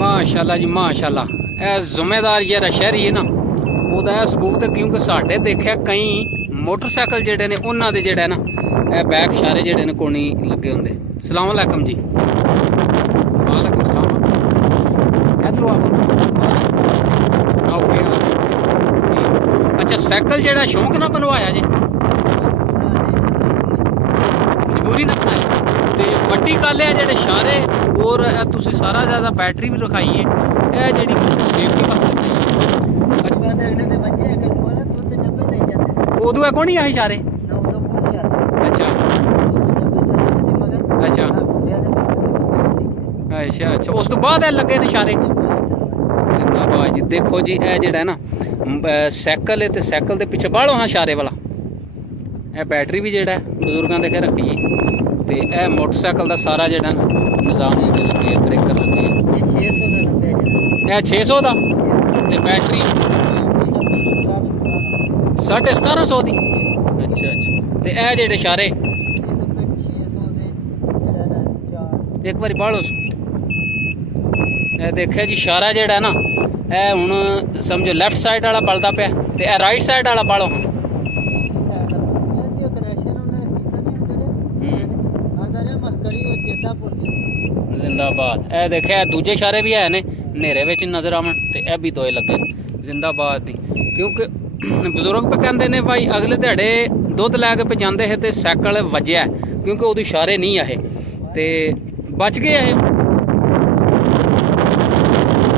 माशाल्लाह जी माशाल्लाह। ਇਹ ਜ਼ਿੰਮੇਦਾਰ ਜਿਹੜਾ ਸ਼ਹਿਰੀ ਹੈ ਨਾ ਉਹਦਾ ਇਹ ਸਬੂਤ ਹੈ, ਕਿਉਂਕਿ ਸਾਡੇ ਦੇਖਿਆ ਕਈ ਮੋਟਰਸਾਈਕਲ ਜਿਹੜੇ ਨੇ ਉਹਨਾਂ ਦੇ ਜਿਹੜਾ ਨਾ ਇਹ ਬੈਕ ਇਸ਼ਾਰੇ ਜਿਹੜੇ ਨੇ ਕੋਣੀ ਲੱਗੇ ਹੁੰਦੇ। ਸਲਾਮ ਅਲੈਕਮ ਜੀ। ਵਾਲੇਕੁਮ ਸਲਾਮ। ਇਧਰੋਂ ਆਓ ਓਕੇ। ਅੱਛਾ ਸਾਈਕਲ ਜਿਹੜਾ ਸ਼ੌਂਕ ਨਾਲ ਬਣਵਾਇਆ ਜੀ, ਮਜਬੂਰੀ ਨਾਲ ਬਣਾਇਆ। ਤੇ ਵੱਡੀ ਗੱਲ ਹੈ ਜਿਹੜੇ ਇਸ਼ਾਰੇ और तुसी सारा ज़्यादा बैटरी भी रखाई है, यह जी क्योंकि सेफ्टी वास्ते सही है। उदू है कौन ही इशारे? अच्छा अच्छा अच्छा अच्छा। उस तो बाद लगे ने इशारे। जिंदाबाद जी। देखो जी यह जोड़ा है ना साइकिल है, तो साइकिल के पिछे बालो हाँ इशारे वाला। यह बैटरी भी जोड़ा बजुर्गों के रखी है, तो यह मोटरसाइकिल का सारा जोड़ा ना निज़ाम लगे, ब्रेकर लगे। यह 600 का ते बैटरी 1750 की। अच्छा अच्छा। तो यह जो इशारे एक बार बालो देखिए जी इशारा जोड़ा ना यह हूँ समझो लैफ्ट साइड वाला बलदा पे, तो यह राइट साइड वाला बालो। जिंदाबाद। ए देखिए दूजे इशारे भी है ने नेरे विच नज़र आवन, तो यह भी दोए लगे जिंदाबाद दी। क्योंकि बजुर्ग पे कहते ने भाई अगले दिहाड़े दुध लैके पे जाते हैं तो साइकिल वजया, क्योंकि वो इशारे नहीं आए तो बच गए है।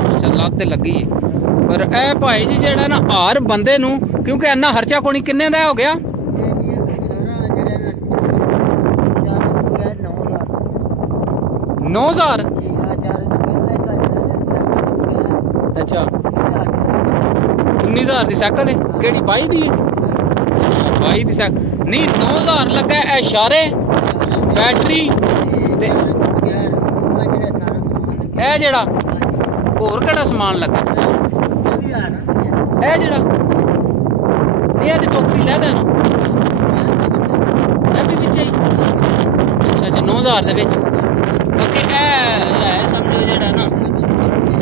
अच्छा लत तो लगी है, पर ए भाई जी जेड़ा ना हर बंदे नूं, क्योंकि इन्ना खर्चा कोनी किन्ने दा हो गया? 9000। अच्छा 19000 की साइकिल है, केड़ी 22 दी है? अच्छा 22 की साइकिल नहीं, 9000 लगा है इशारे बैटरी ते ए जेड़ा होर केड़ा समान लगा ए जेड़ा ये ते टोकरी लैदा है ना ए भी विच ही। अच्छा अच्छा 9000 दे विच अगे ए समझो जेड़ा ना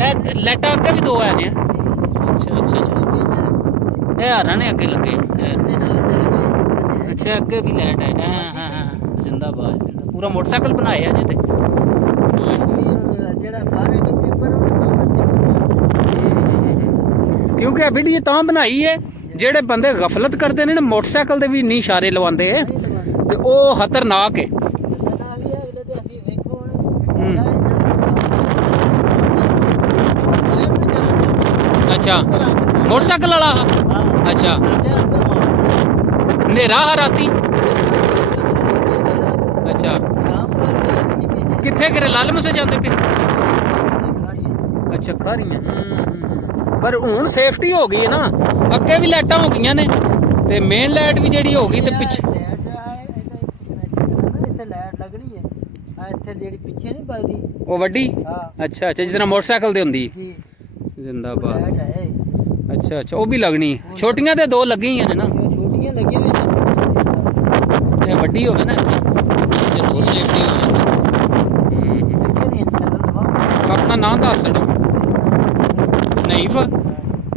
ए लाइटां अगे भी दो है जी। अच्छा अच्छा अच्छा ए हारा ने अगे लगे। अच्छा अगे भी लाइट है। हाँ हाँ हाँ जिंदाबाद जिंदा। पूरा मोटरसाइकिल बनाया जी ते क्योंकि वीडियो तां बनाई है जेड़े बंदे गफलत करते ने ना मोटरसाइकिल दे भी नहीं इशारे लवांदे ते ओ खतरनाक है। अच्छा मोटरसाइकिल वाला। अच्छा नेरा राती। अच्छा किथे करे लालम से जाते पे? अच्छा खारियां। पर हुण सेफ्टी हो गई है ना, अगे भी लाइटां हो गई ने ते मेन लाइट भी जेड़ी हो गई ते पिछे वो वड्डी। अच्छा अच्छा जिस तरह मोटरसाइकिल दे हुंदी। जिंदाबाद। अच्छा अच्छा वो भी लगनी है। छोटियां ते दो लगी हैं ना, छोटियां लगी हुई ये वड्डी होवे ना जरूर सेफ्टी हो जाती। अपना नाम दस छड़ो। नईफ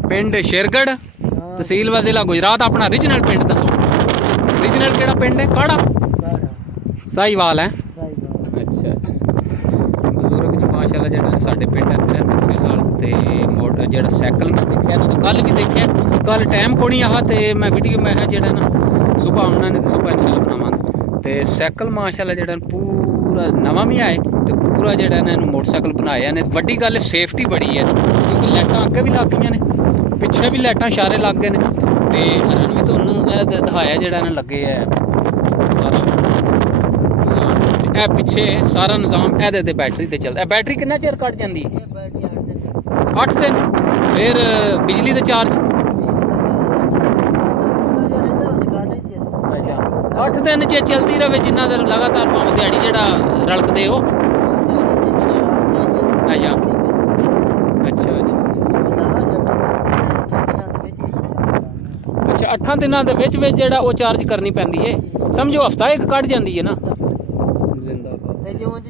पिंड शेरगढ़ तहसील व जिला गुजरात। अपना ओरिजिनल पिंड दसो। ओरिजिनल केड़ा पिंड है? काड़ा साहीवाल है। अच्छा अच्छा बजुर्ग जी माशाल्लाह जेड़ा साडे पिंड इत्थे रहंदे फिलहाल ते मोटर जेड़ा साइकिल मैं देखिया ना कल भी देखिया, कल टाइम कोनी आहा ते मैं वीडियो में जेड़ा ना सुबह आना ने सुबह इंशाल्लाह बनावांगा। ते साइकिल माशाल्लाह जेड़ा पूरा नवा भी आए ते पूरा जेड़ा ना इन्हू मोटरसाइकिल बनाया ने। वड्डी गल सेफ्टी बड़ी है क्योंकि लाइटां अगे भी लग गई ने, पिछे भी लाइटां इशारे लग गए ने ते हरन भी तुहानू दिखाया जेड़ा ना लगे है सारा ए पिछे सारा निज़ाम ए बैटरी ते चलदा। बैटरी कितना चिर कट जाती है? 8 दिन। फिर बिजली का चार्ज? अच्छा 8 दिन च चलती रहे जिन्ना देर लगातार भावें दिहाड़ी जेड़ा रलकदे हो। अच्छा अच्छा अच्छा 8 दिनों के विच जेड़ा वो चार्ज करनी पैंदी है। समझो हफ्ता एक कट जाती है ना। जिंदाबाद।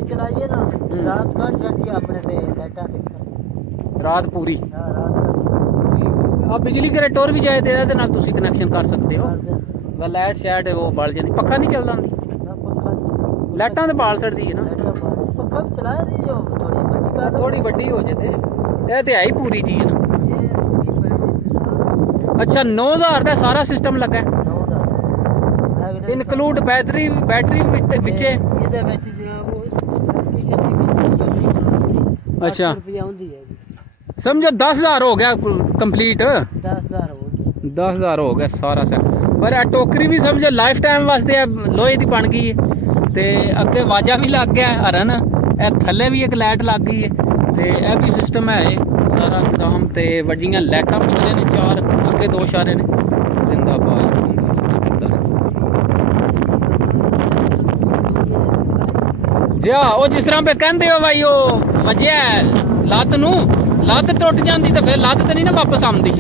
चलाइए ना रात कट ਲਾਈਟ ਚੱਲਦੀ ਆਪਣੇ ਤੇ ਲਾਈਟਾਂ ਦੇਖਣ ਰਾਤ ਪੂਰੀ ਰਾਤ ਕਰ ਆ ਬਿਜਲੀ ਕਰੇਟੋਰ ਵੀ ਜਾਏ ਤੇ ਇਹਦੇ ਨਾਲ ਤੁਸੀਂ ਕਨੈਕਸ਼ਨ ਕਰ ਸਕਦੇ ਹੋ ਵਾ ਲਾਈਟ ਸ਼ੈਟ ਉਹ ਬਲ ਜਾਂਦੀ ਪੱਖਾ ਨਹੀਂ ਚੱਲਦਾ ਹੁੰਦੀ ਨਾ ਪੱਖਾ ਨਹੀਂ ਲਾਈਟਾਂ ਤੇ ਬਾਲ ਛੱਡਦੀ ਹੈ ਨਾ ਪੱਖਾ ਵੀ ਚਲਾਇਆ ਦੀ ਜੋ ਥੋੜੀ ਵੱਡੀ ਕਰ ਥੋੜੀ ਵੱਡੀ ਹੋ ਜੇ ਤੇ ਇਹ ਤੇ ਹੈ ਹੀ ਪੂਰੀ ਚੀਜ਼ ਨਾ ਇਹ ਥੋੜੀ ਬੜੀ ਅੱਛਾ 9000 ਦਾ ਸਾਰਾ ਸਿਸਟਮ ਲੱਗਾ 9000 ਇਨਕਲੂਡ ਬੈਟਰੀ ਵਿੱਚੇ ਇਹਦੇ ਵਿੱਚ ਜਿਹੜਾ ਉਹ ਪਿਛੇ ਦੀ ਅੱਛਾ ਰੁਪਿਆ ਹੁੰਦੀ ਹੈ ਸਮਝੋ 10000 ਹੋ ਗਿਆ ਕੰਪਲੀਟ 10000 ਹੋ ਗਈ 10000 ਹੋ ਗਿਆ ਸਾਰਾ ਸੈਟ ਪਰ ਇਹ ਟੋਕਰੀ ਵੀ ਸਮਝੋ ਲਾਈਫ ਟਾਈਮ ਵਾਸਤੇ ਲੋਹੇ ਦੀ ਬਣ ਗਈ ਹੈ ਤੇ ਅੱਗੇ ਵਾਜਾ ਵੀ ਲੱਗ ਗਿਆ ਹਰਨ ਇਹ ਥੱਲੇ ਵੀ ਇੱਕ ਲਾਈਟ ਲੱਗ ਗਈ ਹੈ ਤੇ ਇਹ ਵੀ ਸਿਸਟਮ ਹੈ ਸਾਰਾ ਇੰਤਜ਼ਾਮ ਤੇ ਵੱਡੀਆਂ ਲਾਈਟਾਂ ਪਿੱਛੇ ਨੇ 4 ਅੱਗੇ 2 ਇਸ਼ਾਰੇ ਨੇ ਜ਼ਿੰਦਾਬਾਦ ਜਿਆ ਉਹ ਜਿਸ ਤਰ੍ਹਾਂ ਪੇ ਕਹਿੰਦੇ ਹੋ ਭਾਈ ਉਹ ਵਜਿਆ ਲੱਤ ਨੂੰ ਲੱਤ ਟੁੱਟ ਜਾਂਦੀ ਤਾਂ ਫਿਰ ਲੱਤ ਤੇ ਨਹੀਂ ਨਾ ਵਾਪਸ ਆਉਂਦੀ